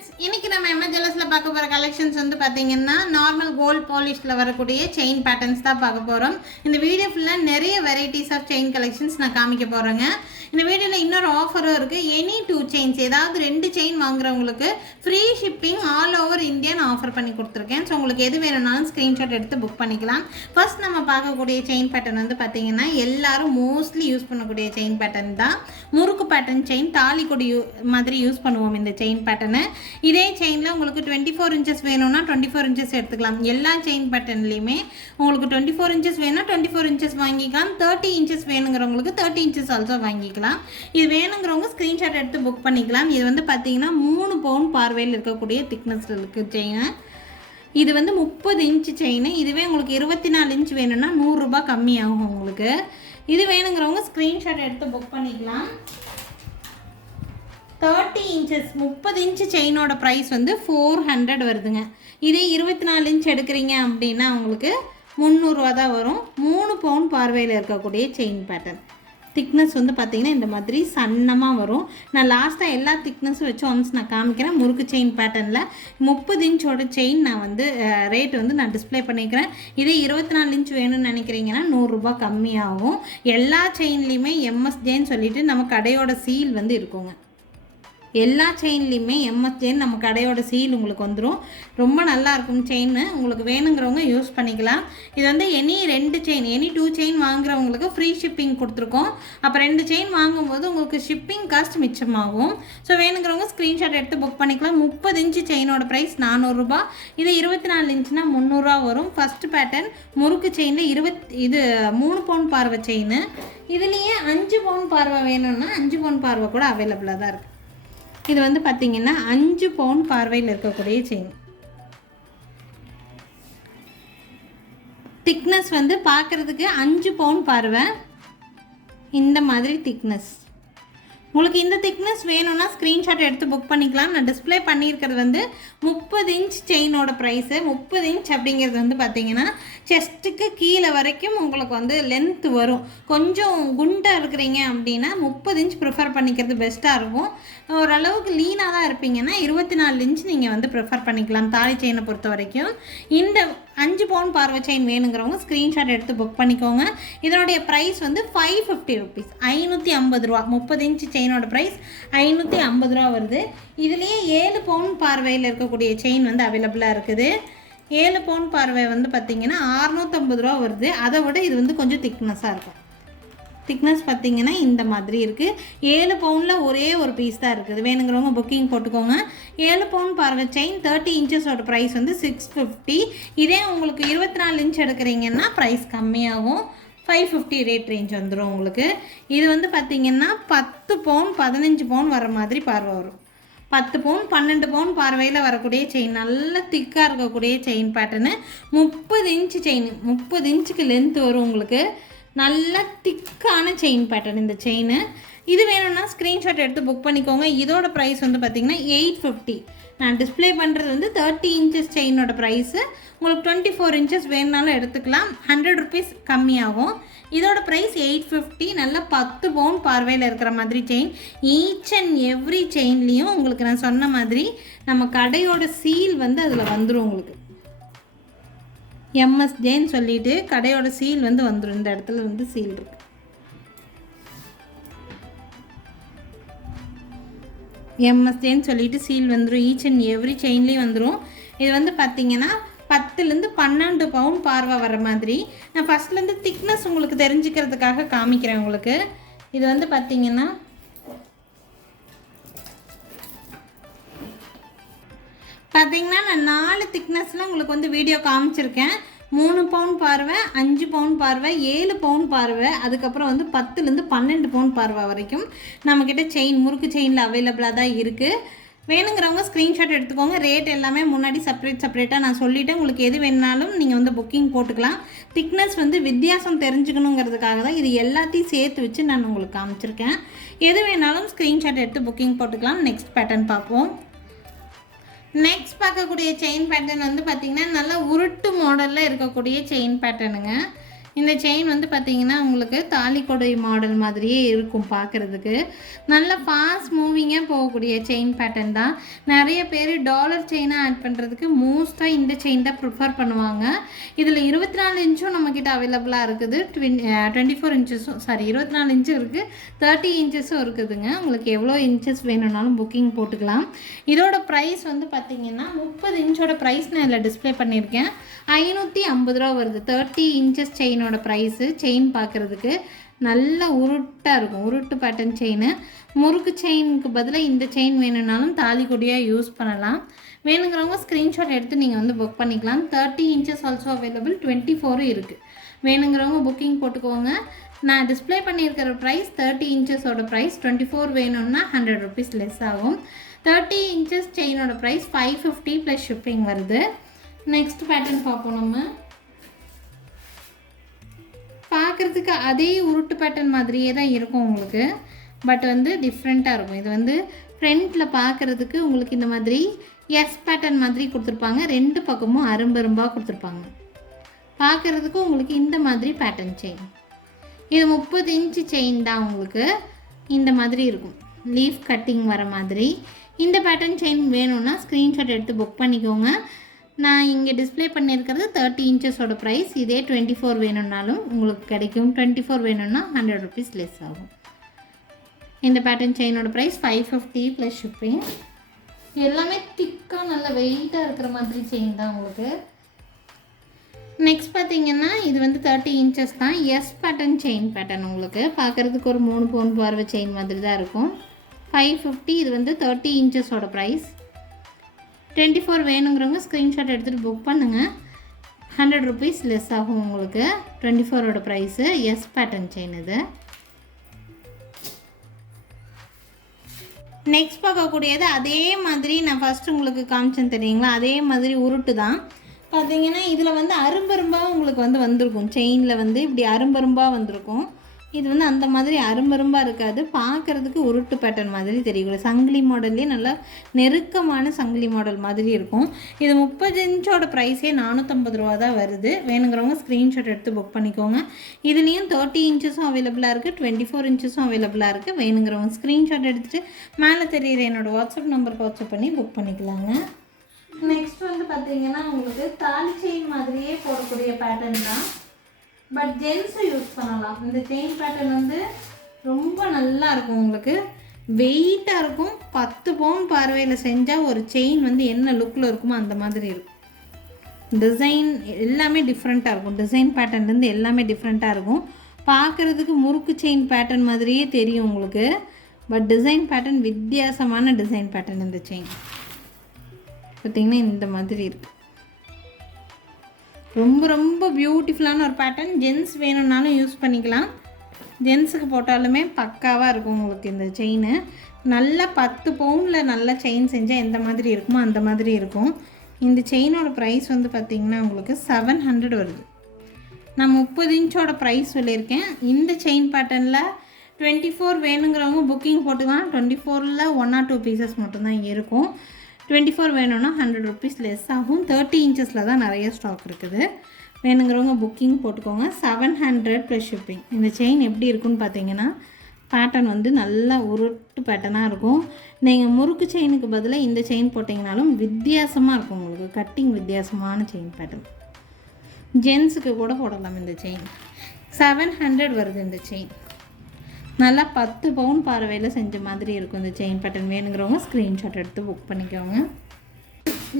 Friends இன்னைக்கு நம்ம எம்எஜ்எல்எஸில் பார்க்க போகிற கலெக்ஷன்ஸ் வந்து பார்த்தீங்கன்னா நார்மல் கோல்ட் பாலிஷில் வரக்கூடிய செயின் பேட்டர்ன்ஸ் தான் பார்க்க போகிறோம் இந்த வீடியோ ஃபுல்லாக நிறைய வெரைட்டிஸ் ஆஃப் செயின் கலெக்ஷன்ஸ் நான் காமிக்க போகிறேங்க இந்த வீடியோவில் இன்னொரு ஆஃபரும் இருக்குது எனி டூ செயின்ஸ் ஏதாவது ரெண்டு செயின் வாங்குறவங்களுக்கு free shipping all over India நான் ஆஃபர் பண்ணி கொடுத்துருக்கேன். ஸோ உங்களுக்கு எது வேணும்னாலும் ஸ்க்ரீன்ஷாட் எடுத்து புக் பண்ணிக்கலாம். ஃபர்ஸ்ட் நம்ம பார்க்கக்கூடிய செயின் பேட்டர்ன் வந்து பார்த்தீங்கன்னா எல்லாரும் மோஸ்ட்லி யூஸ் பண்ணக்கூடிய செயின் பேட்டர்ன் தான். முறுக்கு பேட்டர்ன் செயின் தாலி கொடி யூ மாதிரி யூஸ் பண்ணுவோம் இந்த செயின் பேட்டர்னு இதே செயினில் உங்களுக்கு டுவெண்ட்டி ஃபோர் இன்ச்சஸ் வேணும்னா டுவெண்ட்டி ஃபோர் இன்ச்சஸ் எடுத்துக்கலாம். எல்லா செயின் பட்டன்லேயுமே உங்களுக்கு டுவெண்ட்டி ஃபோர் இன்ச்சஸ் வேணும் டுவெண்ட்டி ஃபோர் இன்ச்சஸ் வாங்கிக்கலாம். தேர்ட்டி இன்ச்சஸ் வேணுங்கிறவங்களுக்கு தேர்ட்டி இன்ச்சஸ் ஆல்சோ வாங்கிக்கலாம். இது வேணுங்கிறவங்க ஸ்க்ரீன்ஷாட் எடுத்து புக் பண்ணிக்கலாம். இது வந்து பார்த்தீங்கன்னா மூணு பவுன் பார்வையில் இருக்கக்கூடிய திக்னஸில் இருக்குது செயினு இது வந்து முப்பது இன்ச்சு செயின் இதுவே உங்களுக்கு இருபத்தி நாலு இன்ச் வேணும்னா நூறுரூபா கம்மியாகும் உங்களுக்கு. இது வேணுங்கிறவங்க ஸ்க்ரீன்ஷாட் எடுத்து புக் பண்ணிக்கலாம். தேர்ட்டி இன்ச்சஸ் முப்பது இன்ச்சு செயினோட ப்ரைஸ் வந்து ஃபோர் ஹண்ட்ரட் வருதுங்க. இதே இருபத்தி நாலு இன்ச் எடுக்கிறீங்க அப்படின்னா உங்களுக்கு முந்நூறுரூவா தான் வரும். மூணு பவுன் பார்வையில் இருக்கக்கூடிய செயின் பேட்டர்ன் திக்னஸ் வந்து பார்த்தீங்கன்னா இந்த மாதிரி சன்னமாக வரும். நான் லாஸ்ட்டாக எல்லா திக்னஸும் வச்சு ஒன்ஸ் நான் காமிக்கிறேன். முறுக்கு செயின் பேட்டர்னில் முப்பது இன்ச்சோட செயின் நான் வந்து ரேட் வந்து நான் டிஸ்ப்ளே பண்ணிக்கிறேன். இதே இருபத்தி நாலு இன்ச் வேணும்னு நினைக்கிறீங்கன்னா நூறுரூபா கம்மியாகும். எல்லா செயின்லேயுமே எம்எஸ்ஜேன்னு சொல்லிவிட்டு நம்ம கடையோட சீல் வந்து இருக்குங்க. எல்லா செயின்லேயுமே எம்எஸ் செயின் நம்ம கடையோட சீல் உங்களுக்கு வந்துடும் ரொம்ப நல்லா இருக்கும் செயின் உங்களுக்கு வேணுங்கிறவங்க யூஸ் பண்ணிக்கலாம். இது வந்து எனி ரெண்டு செயின் எனி டூ செயின் வாங்குறவங்களுக்கு ஃப்ரீ ஷிப்பிங் கொடுத்துருக்கோம். அப்போ ரெண்டு செயின் வாங்கும்போது உங்களுக்கு ஷிப்பிங் காஸ்ட் மிச்சமாகும். ஸோ வேணுங்கிறவங்க ஸ்க்ரீன்ஷாட் எடுத்து புக் பண்ணிக்கலாம். முப்பது இன்ச்சு செயினோட ப்ரைஸ் நானூறுரூபா இது இருபத்தி நாலு இன்ச்சுனா முந்நூறுரூவா வரும். ஃபஸ்ட்டு பேட்டர்ன் முறுக்கு செயினில் இருபத் இது மூணு பவுன் பார்வை செயின் இதுலேயே அஞ்சு பவுன் பார்வை வேணும்னா அஞ்சு பவுன் பார்வை கூட அவைலபிளாக தான் இருக்குது இது வந்து பார்த்தீங்கன்னா அஞ்சு பவுன் பார்வையில் இருக்கக்கூடிய செயின் திக்னஸ் வந்து பார்க்குறதுக்கு அஞ்சு பவுன் பார்வை. இந்த மாதிரி திக்னஸ் உங்களுக்கு இந்த திக்னஸ் வேணும்னா ஸ்க்ரீன்ஷாட் எடுத்து புக் பண்ணிக்கலாம். நான் டிஸ்ப்ளே பண்ணியிருக்கிறது வந்து முப்பது இன்ச் செயினோட ப்ரைஸு முப்பது இன்ச் அப்படிங்கிறது வந்து பார்த்தீங்கன்னா செஸ்ட்டுக்கு கீழே வரைக்கும் உங்களுக்கு வந்து லென்த் வரும். கொஞ்சம் குண்டாக இருக்கிறீங்க அப்படின்னா முப்பது இன்ச் ப்ரிஃபர் பண்ணிக்கிறது பெஸ்ட்டாக இருக்கும். ஓரளவுக்கு லீனாக தான் இருப்பீங்கன்னா இருபத்தி நாலு இன்ச் நீங்கள் வந்து ப்ரிஃபர் பண்ணிக்கலாம். தாலி செயினை பொறுத்த வரைக்கும். இந்த அஞ்சு பவுன் பார்வை செயின் வேணுங்கிறவங்க ஸ்க்ரீன்ஷாட் எடுத்து புக் பண்ணிக்கோங்க. இதனுடைய ப்ரைஸ் வந்து ஃபைவ் ஃபிஃப்டி ருபீஸ் ஐநூற்றி ஐம்பது ரூபா. முப்பது இன்ச்சு செயினோட ப்ரைஸ் ஐநூற்றி ஐம்பது ரூபா வருது. இதுலேயே ஏழு பவுன் பார்வையில் இருக்கக்கூடிய செயின் வந்து அவைலபிளாக இருக்குது. ஏழு பவுன் பார்வை வந்து பார்த்திங்கன்னா அறுநூற்றம்பது ரூபா வருது. அதை விட இது வந்து கொஞ்சம் திக்னஸாக இருக்கும். திக்னஸ் பார்த்தீங்கன்னா இந்த மாதிரி இருக்குது ஏழு பவுனில் ஒரே ஒரு பீஸ் தான் இருக்குது. வேணுங்கிறவங்க புக்கிங் போட்டுக்கோங்க. ஏழு பவுன் பார்வை செயின் தேர்ட்டி இன்ச்சஸோட ப்ரைஸ் வந்து சிக்ஸ் ஃபிஃப்டி இதே உங்களுக்கு இருபத்தி நாலு இன்ச் எடுக்கிறீங்கன்னா ப்ரைஸ் கம்மியாகும். ஃபைவ் ஃபிஃப்டி ரேட் ரேஞ்ச் வந்துடும் உங்களுக்கு. இது வந்து பார்த்திங்கன்னா பத்து பவுன் பதினஞ்சு பவுன் வர மாதிரி பார்வை வரும். பத்து பவுன் பன்னெண்டு பவுன் பார்வையில் வரக்கூடிய செயின் நல்ல திக்காக இருக்கக்கூடிய செயின் பேட்டர்னு முப்பது இன்ச்சு செயின் முப்பது இன்ச்சுக்கு லென்த் வரும் உங்களுக்கு. நல்லா திக்கான செயின் பேட்டர்ன் இந்த செயின். இது வேணும்னா ஸ்க்ரீன்ஷாட் எடுத்து புக் பண்ணிக்கோங்க. இதோட ப்ரைஸ் வந்து பார்த்திங்கன்னா எயிட் ஃபிஃப்டி நான் டிஸ்ப்ளே பண்ணுறது வந்து தேர்ட்டி இன்ச்சஸ் செயினோட ப்ரைஸு உங்களுக்கு டுவெண்ட்டி ஃபோர் இன்ச்சஸ் வேணுனாலும் எடுத்துக்கலாம். ஹண்ட்ரட் ருபீஸ் கம்மியாகும். இதோட ப்ரைஸ் எயிட் ஃபிஃப்டி நல்ல பத்து பவுன் பார்வையில் இருக்கிற மாதிரி செயின் ஈச் அண்ட் எவ்ரி செயின்லேயும் உங்களுக்கு நான் சொன்ன மாதிரி நம்ம கடையோட சீல் வந்து அதில் வந்துடும் உங்களுக்கு. எம்எஸ்ஜேன்னு சொல்லிட்டு கடையோட சீல் வந்து வந்துடும் இந்த இடத்துல வந்து சீல் இருக்கு. எம்எஸ்ஜேன்னு சொல்லிட்டு சீல் வந்துடும் ஈச் அண்ட் எவ்ரி செயின்லேயும் வந்துடும் இது வந்து பார்த்தீங்கன்னா பத்துலேருந்து பன்னெண்டு பவுன் பார்வை வர மாதிரி. நான் ஃபஸ்ட்லேருந்து திக்னஸ் உங்களுக்கு தெரிஞ்சுக்கிறதுக்காக காமிக்கிறேன் உங்களுக்கு. இது வந்து பார்த்தீங்கன்னா பார்த்தீங்கன்னா நான் நாலு திக்னஸில் உங்களுக்கு வந்து வீடியோ காமிச்சிருக்கேன். மூணு பவுன் பார்வை அஞ்சு பவுன் பார்வை ஏழு பவுன் பார்வை அதுக்கப்புறம் வந்து பத்துலேருந்து பன்னெண்டு பவுன் பார்வை வரைக்கும் நம்மக்கிட்ட செயின் முறுக்கு செயினில் அவைலபிளாக தான் இருக்குது வேணுங்கிறவங்க ஸ்க்ரீன்ஷாட் எடுத்துக்கோங்க. ரேட் எல்லாமே முன்னாடி செப்பரேட் செப்பரேட்டாக நான் சொல்லிவிட்டேன் உங்களுக்கு எது வேணாலும் நீங்கள் வந்து புக்கிங் போட்டுக்கலாம். திக்னஸ் வந்து வித்தியாசம் தெரிஞ்சுக்கணுங்கிறதுக்காக தான் இது எல்லாத்தையும் சேர்த்து வச்சு நான் உங்களுக்கு காமிச்சிருக்கேன். எது வேணாலும் ஸ்க்ரீன்ஷாட் எடுத்து புக்கிங் போட்டுக்கலாம். நெக்ஸ்ட் பேட்டர்ன் பார்ப்போம். நெக்ஸ்ட் பார்க்கக்கூடிய செயின் பேட்டர்ன் வந்து பார்த்திங்கன்னா நல்லா உருட்டு மாடலில் இருக்கக்கூடிய செயின் பேட்டர்னுங்க இந்த செயின் வந்து பார்த்தீங்கன்னா உங்களுக்கு தாலிக்கொடை மாடல் மாதிரியே இருக்கும் பார்க்குறதுக்கு நல்ல ஃபாஸ்ட் மூவிங்காக போகக்கூடிய செயின் பேட்டர்ன் தான். நிறைய பேர் டாலர் செயினாக ஆட் பண்ணுறதுக்கு மோஸ்ட்டாக இந்த செயின் தான் ப்ரிஃபர் பண்ணுவாங்க. இதில் இருபத்தி நாலு இன்ச்சும் நம்மக்கிட்ட அவைலபிளாக இருக்குது. ட்வென் டுவெண்ட்டி ஃபோர் இன்ச்சஸும் சாரி இருபத்தி நாலு இன்ச்சும் இருக்குது தேர்ட்டி இன்ச்சஸும் இருக்குதுங்க. உங்களுக்கு எவ்வளோ இன்ச்சஸ் வேணும்னாலும் புக்கிங் போட்டுக்கலாம். இதோட ப்ரைஸ் வந்து பார்த்தீங்கன்னா முப்பது இன்ச்சோட ப்ரைஸ் நான் இதில் டிஸ்ப்ளே பண்ணியிருக்கேன். ஐநூற்றி ஐம்பது ரூபா வருது. தேர்ட்டி இன்ச்சஸ் செயின் செயினோட ப்ரைஸு செயின் பார்க்குறதுக்கு நல்ல உருட்டாக இருக்கும். உருட்டு பேட்டர்ன் செயின் முறுக்கு செயினுக்கு பதிலாக இந்த செயின் வேணும்னாலும் தாலி கொடியாக யூஸ் பண்ணலாம். வேணுங்கிறவங்க ஸ்க்ரீன்ஷாட் எடுத்து நீங்கள் வந்து புக் பண்ணிக்கலாம். Thirty inches also available twenty ஃபோரும் இருக்குது வேணுங்கிறவங்க புக்கிங் போட்டுக்கோங்க. நான் டிஸ்ப்ளே பண்ணியிருக்கிற ப்ரைஸ் தேர்ட்டி இன்ச்சஸோட ப்ரைஸ் டுவெண்ட்டி ஃபோர் வேணும்னா ஹண்ட்ரட் ருபீஸ் லெஸ் ஆகும். Thirty inches செயினோட price five fifty plus shipping வருது. நெக்ஸ்ட் பேட்டர்ன் பார்ப்போம் நம்ம. பார்க்குறதுக்கு அதே உருட்டு பேட்டர்ன் மாதிரியே தான் இருக்கும் உங்களுக்கு. பட் வந்து டிஃப்ரெண்ட்டாக இருக்கும். இது வந்து ஃப்ரண்ட்டில் பார்க்குறதுக்கு உங்களுக்கு இந்த மாதிரி எஸ் பேட்டர்ன் மாதிரி கொடுத்துருப்பாங்க. ரெண்டு பக்கமும் அரும்பரும்பாக கொடுத்துருப்பாங்க. பார்க்குறதுக்கு உங்களுக்கு இந்த மாதிரி பேட்டர்ன் செயின் இது முப்பது இன்ச்சு செயின் தான் உங்களுக்கு இந்த மாதிரி இருக்கும். லீஃப் கட்டிங் வர மாதிரி. இந்த பேட்டர்ன் செயின் வேணும்னா ஸ்க்ரீன்ஷாட் எடுத்து புக் பண்ணிக்கோங்க. நான் இங்கே டிஸ்ப்ளே பண்ணியிருக்கிறது தேர்ட்டி இன்ச்சஸோட ப்ரைஸ் இதே டுவெண்ட்டி ஃபோர் வேணும்னாலும் உங்களுக்கு கிடைக்கும். டுவெண்ட்டி ஃபோர் வேணும்னா ஹண்ட்ரட் ருபீஸ் லெஸ் ஆகும். இந்த pattern செயினோட price five fifty plus shipping எல்லாமே திக்காக நல்ல வெயிட்டாக இருக்கிற மாதிரி செயின் தான் உங்களுக்கு. நெக்ஸ்ட் பார்த்தீங்கன்னா இது வந்து தேர்ட்டி இன்ச்சஸ் தான். எஸ் பேட்டர்ன் செயின் பேட்டர்ன் உங்களுக்கு. பார்க்குறதுக்கு ஒரு மூணு பவுன் பார்வை செயின் மாதிரி தான் இருக்கும். ஃபைவ் ஃபிஃப்டி இது வந்து தேர்ட்டி இன்ச்சஸோட ப்ரைஸ் டுவெண்ட்டி ஃபோர் வேணுங்கிறவங்க ஸ்க்ரீன்ஷாட் எடுத்துகிட்டு புக் பண்ணுங்கள் ஹண்ட்ரட் ருபீஸ் லெஸ் ஆகும் உங்களுக்கு. டுவெண்ட்டி ஃபோரோட ப்ரைஸு எஸ் பேட்டர்ன் செயின் இது. நெக்ஸ்ட் பார்க்கக்கூடியது அதே மாதிரி நான் ஃபஸ்ட்டு உங்களுக்கு காமிச்சேன் தெரியுங்களா? அதே மாதிரி உருட்டு தான். பார்த்தீங்கன்னா இதில் வந்து அரும்பரும்பாக உங்களுக்கு வந்து வந்திருக்கும். செயினில் வந்து இப்படி அரும்பரும்பாக வந்திருக்கும். இது வந்து அந்த மாதிரி அரும்பரும்பாக இருக்காது. பார்க்குறதுக்கு உருட்டு பேட்டர்ன் மாதிரி தெரியும் சங்கிலி மாடல்லே நல்லா நெருக்கமான சங்கிலி மாடல் மாதிரி இருக்கும். இது முப்பது இன்ச்சோட ப்ரைஸே நானூற்றம்பது ரூபா தான் வருது. வேணுங்கிறவங்க ஸ்க்ரீன்ஷாட் எடுத்து புக் பண்ணிக்கோங்க. இதுலேயும் தேர்ட்டி இன்ச்சஸும் அவைலபிளாக இருக்குது டுவெண்ட்டி ஃபோர் இன்ச்சஸும் அவைலபிளாக இருக்குது வேணுங்கிறவங்க ஸ்க்ரீன்ஷாட் எடுத்துகிட்டு மேலே தெரியுற என்னோடய வாட்ஸ்அப் நம்பருக்கு வாட்ஸ்அப் பண்ணி புக் பண்ணிக்கலாங்க. நெக்ஸ்ட் வந்து பார்த்தீங்கன்னா உங்களுக்கு தாலி செயின் மாதிரியே போடக்கூடிய பேட்டர்ன் தான். பட் ஜென்ஸும் யூஸ் பண்ணலாம். இந்த செயின் பேட்டர்ன் வந்து ரொம்ப நல்லா இருக்கும் உங்களுக்கு. வெயிட்டாக இருக்கும். பத்து பவுன் பார்வையில் செஞ்சால் ஒரு செயின் வந்து என்ன லுக்கில் இருக்குமோ அந்த மாதிரி இருக்கும். டிசைன் எல்லாமே டிஃப்ரெண்ட்டாக இருக்கும். டிசைன் பேட்டர்ன்லேருந்து எல்லாமே டிஃப்ரெண்ட்டாக இருக்கும். பார்க்குறதுக்கு முறுக்கு செயின் பேட்டர்ன் மாதிரியே தெரியும் உங்களுக்கு. பட் டிசைன் பேட்டர்ன் வித்தியாசமான டிசைன் பேட்டர்ன் இந்த செயின் பார்த்திங்கன்னா இந்த மாதிரி இருக்குது ரொம்ப ரொம்ப பியூட்டிஃபுல்லான ஒரு பேட்டர்ன் ஜென்ஸ் வேணும்னாலும் யூஸ் பண்ணிக்கலாம். ஜென்ஸுக்கு போட்டாலுமே பக்காவாக இருக்கும் உங்களுக்கு இந்த செயின் நல்லா பத்து பவுனில் நல்ல செயின் செஞ்சால் எந்த மாதிரி இருக்குமோ அந்த மாதிரி இருக்கும். இந்த செயினோட ப்ரைஸ் வந்து பார்த்திங்கன்னா உங்களுக்கு செவன் ஹண்ட்ரட் வருது. நான் முப்பது இன்ச்சோட ப்ரைஸ் சொல்லியிருக்கேன். இந்த செயின் பேட்டர்னில் டுவெண்ட்டி ஃபோர் வேணுங்கிறவங்க புக்கிங் போட்டுக்கலாம் டுவெண்ட்டி ஃபோரில் ஒன் ஆர் டூ பீசஸ் மட்டும்தான் இருக்கும். டுவெண்ட்டி ஃபோர் வேணும்னா ஹண்ட்ரட் ருபீஸ் லெஸ் ஆகும். தேர்ட்டி இன்ச்சஸில் தான் நிறைய ஸ்டாக் இருக்குது. வேணுங்கிறவங்க புக்கிங் போட்டுக்கோங்க. செவன் ஹண்ட்ரட் ப்ளஸ் ஷிப்பிங் இந்த செயின் எப்படி இருக்குன்னு பார்த்தீங்கன்னா பேட்டர்ன் வந்து நல்லா உருட்டு பேட்டர்னாக இருக்கும். நீங்கள் முறுக்கு செயினுக்கு பதிலாக இந்த செயின் போட்டிங்கனாலும் வித்தியாசமாக இருக்கும் உங்களுக்கு. கட்டிங் வித்தியாசமான செயின் பேட்டர்ன் ஜென்ஸுக்கு கூட போடலாம் இந்த செயின் செவன் ஹண்ட்ரட் வருது இந்த செயின் நல்லா பத்து பவுன் பார்வையில் செஞ்ச மாதிரி இருக்கும் இந்த செயின் பேட்டர்ன் வேணுங்கிறவங்க ஸ்க்ரீன்ஷாட் எடுத்து புக் பண்ணிக்கோங்க.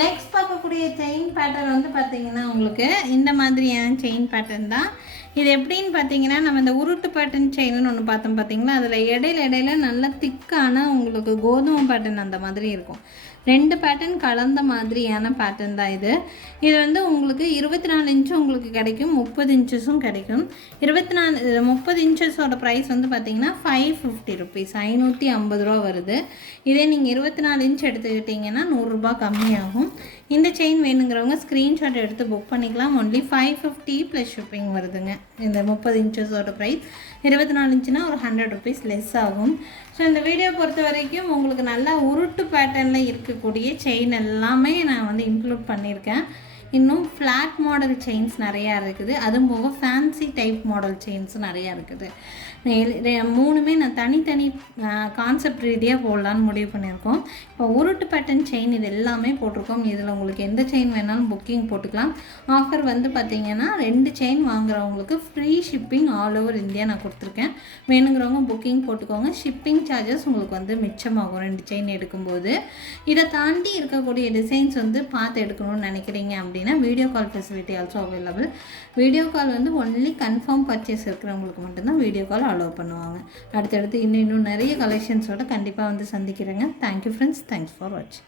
நெக்ஸ்ட் பார்க்கக்கூடிய செயின் பேட்டர்ன் வந்து பார்த்தீங்கன்னா உங்களுக்கு இந்த மாதிரியான செயின் பேட்டர்ன் தான் இது எப்படின்னு பார்த்தீங்கன்னா நம்ம இந்த உருட்டு பாட்டன் செயின்னு ஒன்று பார்த்தோம் பார்த்தீங்களா? அதில் இடையில இடையில நல்ல திக்கான உங்களுக்கு கோதுமை பட்டன் அந்த மாதிரி இருக்கும். ரெண்டு பேட்டர்ன் கலந்த மாதிரியான பேட்டர்ன் தான் இது. இது வந்து உங்களுக்கு இருபத்தி நாலு இன்ச்சும் உங்களுக்கு கிடைக்கும் முப்பது இன்ச்சஸும் கிடைக்கும். இருபத்தி நாலு முப்பது இன்ச்சஸோட ப்ரைஸ் வந்து பார்த்தீங்கன்னா ஃபைவ் ஃபிஃப்டி ருபீஸ் ஐநூற்றி ஐம்பது ரூபா வருது. இதே நீங்கள் இருபத்தி நாலு இன்ச் எடுத்துக்கிட்டிங்கன்னா நூறுரூபா கம்மியாகும். இந்த செயின் வேணுங்கிறவங்க ஸ்க்ரீன்ஷாட் எடுத்து புக் பண்ணிக்கலாம். Only five fifty plus shipping வருதுங்க. இந்த முப்பது இன்ச்சஸோட ப்ரைஸ் இருபத்தி நாலு இன்ச்சுனா ஒரு ஹண்ட்ரட் ருபீஸ் லெஸ் ஆகும். ஸோ இந்த வீடியோ பொறுத்த வரைக்கும் உங்களுக்கு நல்லா உருட்டு பேட்டர்னில் இருக்கக்கூடிய செயின் எல்லாமே நான் வந்து இன்க்ளூட் பண்ணியிருக்கேன். இன்னும் ஃப்ளாட் மாடல் செயின்ஸ் நிறையா இருக்குது. அதுவும் போக ஃபேன்சி டைப் மாடல் செயின்ஸ் நிறையா இருக்குது. ரெ- மூணுமே நான் தனித்தனி கான்செப்ட் ரீதியாக போடலான்னு முடிவு பண்ணியிருக்கோம். இப்போ உருட்டு பேட்டன் செயின் இது எல்லாமே போட்டிருக்கோம். இதில் உங்களுக்கு எந்த செயின் வேணாலும் புக்கிங் போட்டுக்கலாம். ஆஃபர் வந்து பார்த்தீங்கன்னா ரெண்டு செயின் வாங்குறவங்களுக்கு free shipping all over India நான் கொடுத்துருக்கேன். வேணுங்கிறவங்க புக்கிங் போட்டுக்கோங்க. ஷிப்பிங் சார்ஜஸ் உங்களுக்கு வந்து மிச்சமாகும் ரெண்டு செயின் எடுக்கும்போது. இதை தாண்டி இருக்கக்கூடிய டிசைன்ஸ் வந்து பார்த்து எடுக்கணும்னு நினைக்கிறீங்க அப்படின்னா video call facility also available video call வந்து ஒன்லி கன்ஃபார்ம் பர்ச்சேஸ் இருக்கிறவங்களுக்கு மட்டும்தான் வீடியோ கால் அலோவ் பண்ணுவாங்க. அடுத்தடுத்து இன்னும் இன்னும் நிறைய கலெக்ஷன்ஸோட கண்டிப்பாக வந்து சந்திக்கிறேங்க. Thank you friends thanks for வாட்சிங்